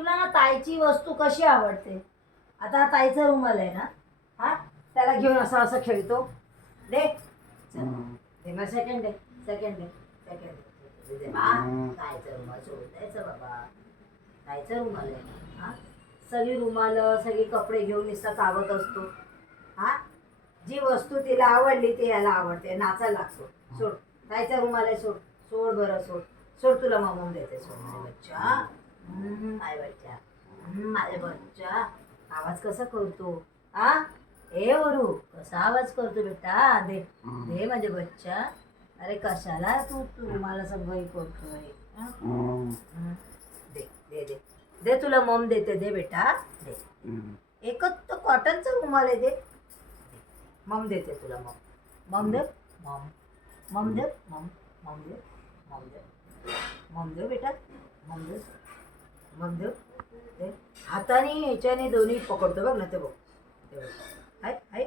तुला ना ताईची वस्तू कशी आवडते? आता हा ताईचा रुमाल आहे ना, हा त्याला घेऊन असं असं खेळतो. दे चल, दे मला सेकंड दे, सेकंड दे, सेकंड दे, दे बा. ताईचा रुमाल सोडून द्यायचं बाबा. ताईचा रुमाल आहे हा. सगळी रुमाल सगळी कपडे घेऊन नुसता चावत असतो. हा जी वस्तू तिला आवडली ती याला आवडते, नाचायला लागतो. सोड, ताईचा रुमाल आहे, सोड सोड बरं, सोड सोड, तुला मामून देते. सोड माझ्या बच्चा, माझ्या बच्चा, माझ्या बच्चा. आवाज कसा करतो हा? ए वरू, कसा आवाज करतो बेटा? दे दे माझे बच्चा. अरे कशाला तू तू मला सगळं करतोय? दे दे दे दे, तुला मम देते. दे बेटा दे. एकच तर कॉटनचा रुमाल आहे. दे मम देते तुला. मम मम दे, मम मम दे, मम मम दे, मम दे, मम दे बेटा, मम दे, मम दे. दे हाताने ह्याच्याने दोन्ही पकडतो बघ ना, ते बघ ते बघ. हाय हाय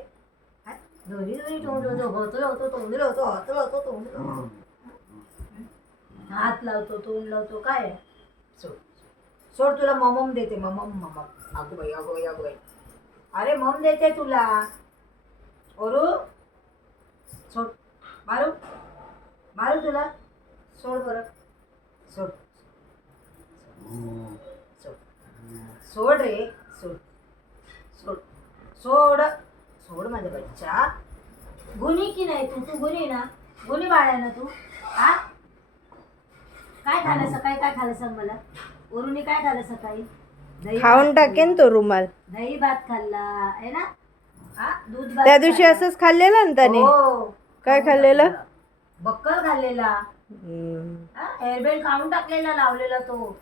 हाय, दोन्ही दोन्ही तोंड लावतो, होतो लावतो, तोंड लावतो, हात लावतो, तोंड लावतो, हात लावतो, तोंड लावतो. काय आहे? सोड सोड, तुला ममम देते. ममम ममम. अगो बाई, अगो बाई, अगो बाई. अरे मम देते तुला. ओरू सोड. मारू मारू तुला. सोड बरं, सोड सोड सोड रे, सोड सोड सोड सोड माझ्या बच्चा. गुन्ही की नाही तू? तू गुन्ही ना? गुन्ही बाळ आहे ना तू? हा काय खाल्लं सकाळी? काय खाल्लं सांग मला. वरुणी काय खाल्लं सकाळी? दही खाऊन टाकेन तो रुमाल. दही भात खाल्ला आहे ना? हा दूध भात त्या दिवशी खाल्ला. असंच खाल्लेलं ना त्याने. हो. काय खाल्लेलं? बक्कल खाल्लेला. हेअरबँड खाऊन टाकलेला, लावलेला तो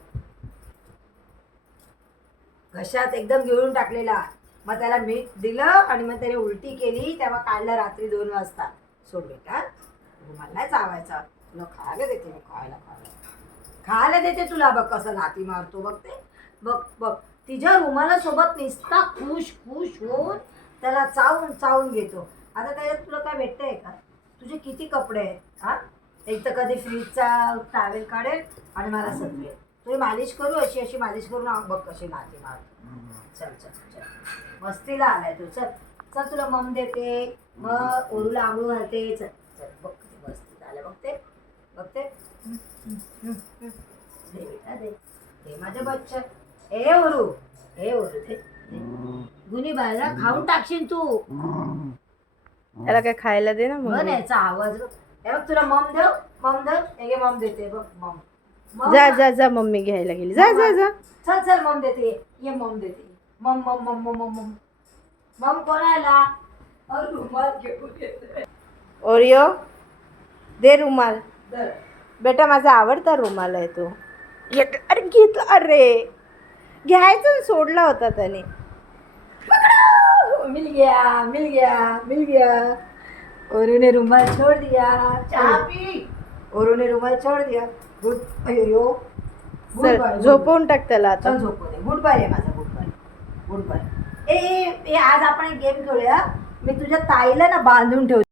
घशात एकदम गिळून टाकलेला. मग त्याला मीठ दिलं आणि मग त्याने उलटी केली, तेव्हा काढलं रात्री 2 वाजता. सोड बेटा, रुमाल नाही चावायचा. तुला खायला देते मी, खायला खायला देते तुला. बघ कसं लाती मारतो बघ ते. बघ बघ, तिच्या रुमालासोबत नुसता खुश खुश होऊन त्याला चावून चावून घेतो. आता त्याच्यात तुला काय भेटतंय का? तुझे किती कपडे आहेत हा? एक तर कधी फ्रीजचा टावेल काढेल आणि मला सजवेल. तुझी मालिश करू, अशी अशी मालिश करून बघ कशी लाती मारतो. चल चल चल, मस्तीला आलाय तू. चल चल, तुला मम देते. मग ओरूला आंघोळ घालते. चल चल, बघ किती मस्ती झालं. बघते बघते. दे बेटा दे, दे माझ्या बच्चा. ए ओरू, ए ओरू दे. गुन्ही बाळा, खाऊन टाकशील तू. त्याला काय खायला दे ना बघ मग. याचा आवाज. हे बघ, तुला मम देव, मम देव. हे मम देते बघ. मम मम. जा जा जा, मम्मी घ्यायला गेली. जा जा जा. चल चल, मम देते. ये मम देते. मम मम मम मम मम मम. मम कोणाला? रुमाल घेऊन येते. ओरिओ दे रुमाल. धर. बेटा माझा आवडता रुमाल आहे तो. अरे घेतला. अरे घ्यायचा सोडला होता त्याने. मिल गया मिल गया मिल गया. ओरू ने रुमाल छोड़ दिया. चाय पी. ओरू ने रुमाल छोड़ दिया. गुड. अयो गुड चल बाय. झोपवून टाक त्याला आता. चल झोपू दे. गुड बाय आहे माझा. Good bye. Good bye. ए आज आपण एक गेम खेळूया. मी तुझ्या ताईला ना बांधून ठेवते.